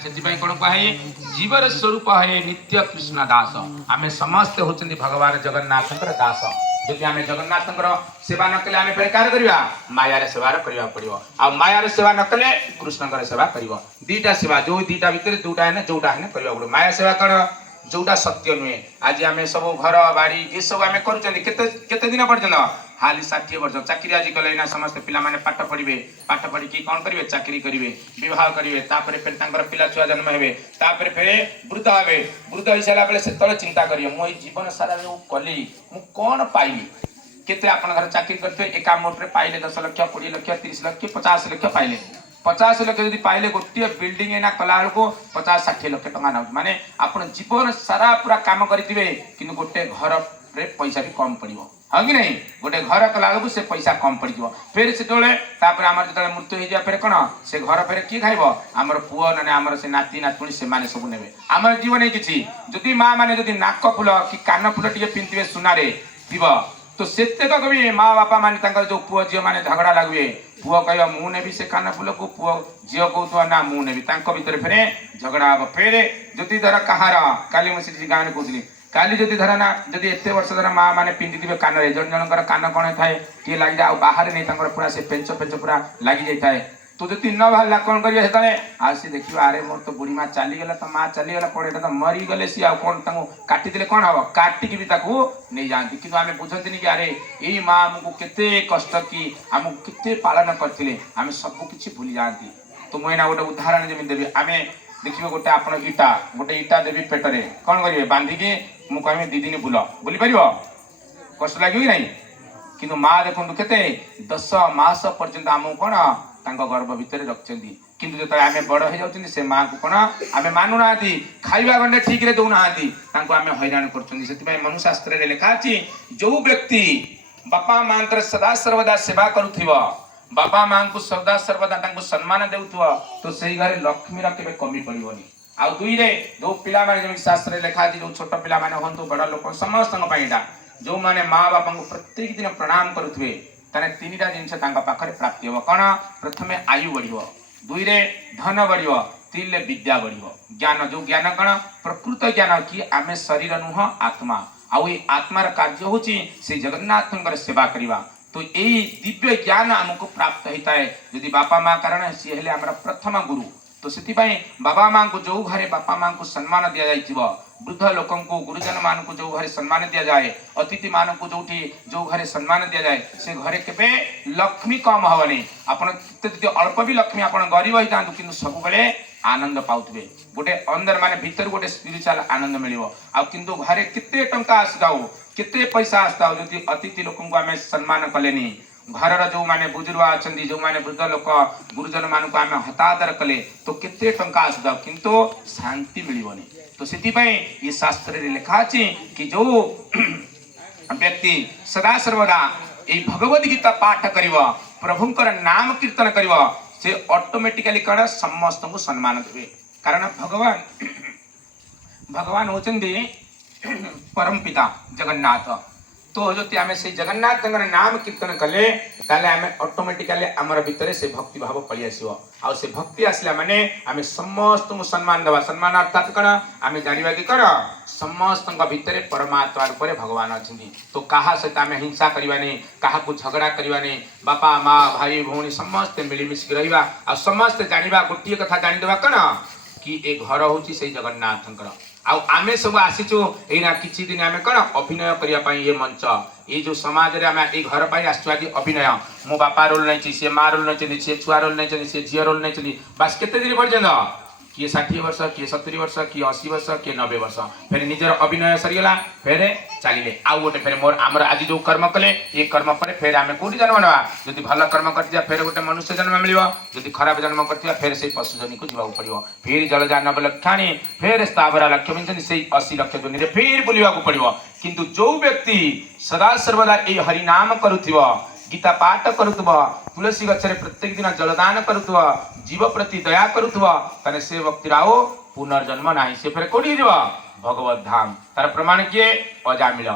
से कौन कहे जीवर स्वरूप है नित्य कृष्ण दास आम समस्ते होती भगवान जगन्नाथ दास जदि आम जगन्नाथ सेवा न कले आम फिर कार करवा मायार सेवा करने पड़ो आ मायार सेवा न कले कृष्ण सेवा कर दीटा सेवा जो दीटा भितर जोटा है जोटा है करवा पड़ो माया सेवा कौन जोटा सत्य नुहे आज आम सब घर बाड़ी ये सब आम कर दिन पर्यटन हाली 60 वर्ष चाकरी आज कले ना समस्त पिला माने पाठ पढ़े पाठ पढ़ी कौन करेंगे चाकरी करेंगे विवाह करेंगे फिर पिला छुआ जन्म हे फिर वृद्ध हे वृद्ध हो सारा बेले से चिंता करेंगे मुझे जीवन सारा जो कली मु कौन पाइली केते आपन घर चाकरी करते एका मोटे पाइले 10 लाख 20 लाख 30 लाख 50 लाख पाइले 50 लाख जब पाइले गोटे बिल्डिंग एना कला को 50-60 लाख टका ना माने आपन जीवन सारा पूरा काम करेंगे कि गोटे घर रे पैसा भी कम पड़ो हाँ कि नहीं गोटे घर कला से पैसा कम पड़ फिर से आम जो मृत्यु हो जाए फिर कौन से घर फिर किए खाइब आमर पुओ ना आमर से नाती नातुणी से माने सब ने आम जीवन किसी जदि माँ मैंने नाक फुल कि कान फुल टे पिंधे सुनारे थी तो सेतक भी माँ बापा माने जो पुओ झील मैंने झगड़ा लगे पुओ कह मु नेबी से कान फुल को पुओ झील कहूँ ना मु नेबी भितर फिर झगड़ा हम फिर जदि धर कहार काली मुझे गाँव में कहली काली जदि धर ना जदि एत वर्ष धर माँ मैंने पिंधि थे कान जन जनकर कान कण थाए किए लगी जाए बाहर नहीं पूरा से पेंच पेंच पूरा लगी जाए तो जदि न बाहर कौन करेंगे से आसी देखिए अरे मोर तो बुढ़ी माँ चलीगला तो माँ चलीगला कौन तो मरीगले सी आ कौन काटिदे कौन हम काटिकी भी नहीं जाती कि आम बुझती कि अरे यही माँ आमको केते कष्ट कि आमको केते पालन करते आम सबकि भूली जाती तो मुझे गोटे उदाहरण जमी देवी आम देखिए गोटे आप गोटे इटा देवी पेटरे कौन करेंगे बांधिकी मुझे कहमी 2 दिन बुली पार कष्ट लगे कि नहीं कि माँ देखो केते 10 मास पर्यंत आमको कौन गर्भ भितर रखिंट किंतु जो आम बड़ हो जाती से माँ को कौन आम मानुना खाଇବା गंडे ठीक रे दौना आम हैरान कर मनुशास्त्र लिखा अच्छी जो व्यक्ति बापा माँ सदा सर्वदा सेवा करुवा बापा माँ को सदा सर्वदा सम्मान देउथुवा तो सही घरे लक्ष्मी केवे कमी पड़ोनी आ दुई रे जो पिला माने शास्त्र लिखा अच्छी जो छोट पिला माने हूँ बड़ लोक समस्त जो माने माँ बापा को प्रत्येक दिन प्रणाम करुवे ताने 3टा जिनस पाखे प्राप्ति हम कौन प्रथम आयु बढ़ 2 रे धन बढ़ 3 रे विद्या बढ़ ज्ञान जो ज्ञान कौन प्रकृत ज्ञान कि आम शरीर नुह आत्मा आउ आत्मार कार्य हूँ से जगन्नाथ सेवा करवा तो यही दिव्य ज्ञान आमको प्राप्त होता है यदि बापा माँ कारण सी हेले आमर प्रथम गुरु तो से बाबा माँ को जो घरे बापा माँ को सम्मान दि जाइए वृद्ध लोक गुरुजन मान को जो घरे सम्मान दि जाए अतिथि मान को जो घरे सम्मान दि जाए से घरे के लक्ष्मी कम हेनी आपड़ी अल्प भी लक्ष्मी आप गरीब होता कि सब आनंद पाउथे गोटे अंदर माने भीतर गोटे स्पिरिचुअल आनंद मिलो आंतु घरे केते टंका आसताऊ केते पैसा आसताऊ जदि अतिथि लोक आम सम्मान कलेनी घर जो माने बुजुर्ग अच्छा जो माने वृद्ध लोक गुरुजन मान को आम हतादर कले तो केते टंका आसताऊ किंतु शांति मिलबनी तो से ये शास्त्र लिखा अच्छी कि जो व्यक्ति सदा सर्वदा ये भगवद गीता पाठ कर प्रभुंकर नाम कीर्तन कर से ऑटोमेटिकली कौन समस्त को सम्मान देवे कारण भगवान होचंदी परम पिता जगन्नाथ तो जो आम से जगन्नाथ नाम कीर्तन कले आम ऑटोमेटिकली आमर भितर से भक्ति भाव पलि आसो आ से भक्ति आसला माने आम समस्त को सम्मान देवा सम्मान अर्थात कौन आम जाना कि कौन समस्त भितर परमात्मा रूप भगवान अच्छा तो क्या सहित आम हिंसा करवानी क्या झगड़ा करवानी बापा माँ भाई भौणी समस्ते मिलमिशिक रहा आ समस्ते जाना गोटे कथा जानीदेवा कौन कि ए घर हूँ से जगन्नाथ आमे सब आसीचु एना किछि दिन आमे कौन अभिनय करने ये मंच ये जो समाज रे आमे ए घर पर आसु आज अभिनय मो बापा रोल नहीं सी माँ रोल नहीं सी छुआ रोल नहीं सी झील रोल नहीं बास केते दिन पर्यंत किए 60 वर्ष किए 70 वर्ष किए 80 वर्ष किए 90 वर्ष फिर निजर अभिनय सरीगला फिर चलिए आउ गोटे फिर मोर आमर आज जो कर्म कले ये कर्म पर फिर आम कौटी जन्म ना जब भल कर्म कर फिर गोटे मनुष्य जन्म मिल जब खराब जन्म कर फिर से पशुजनी को जावाक पड़ो फिर जलजानव लक्षाणी फिर स्थावरा लक्ष्य मिलते से 80 लक्ष जोनि फिर बुलवा पड़ो किंतु जो व्यक्ति सदा सर्वदा ये हरिनाम करुवा गीता पाठ करुवा तुलसी गच्छरे प्रत्येक दिन जलदान करुवा जीव प्रति दया करुवा ताने से व्यक्ति आओ पुनर्जन्म ना से फिर कौटी भगवत धाम तार प्रमाण किए अजामिल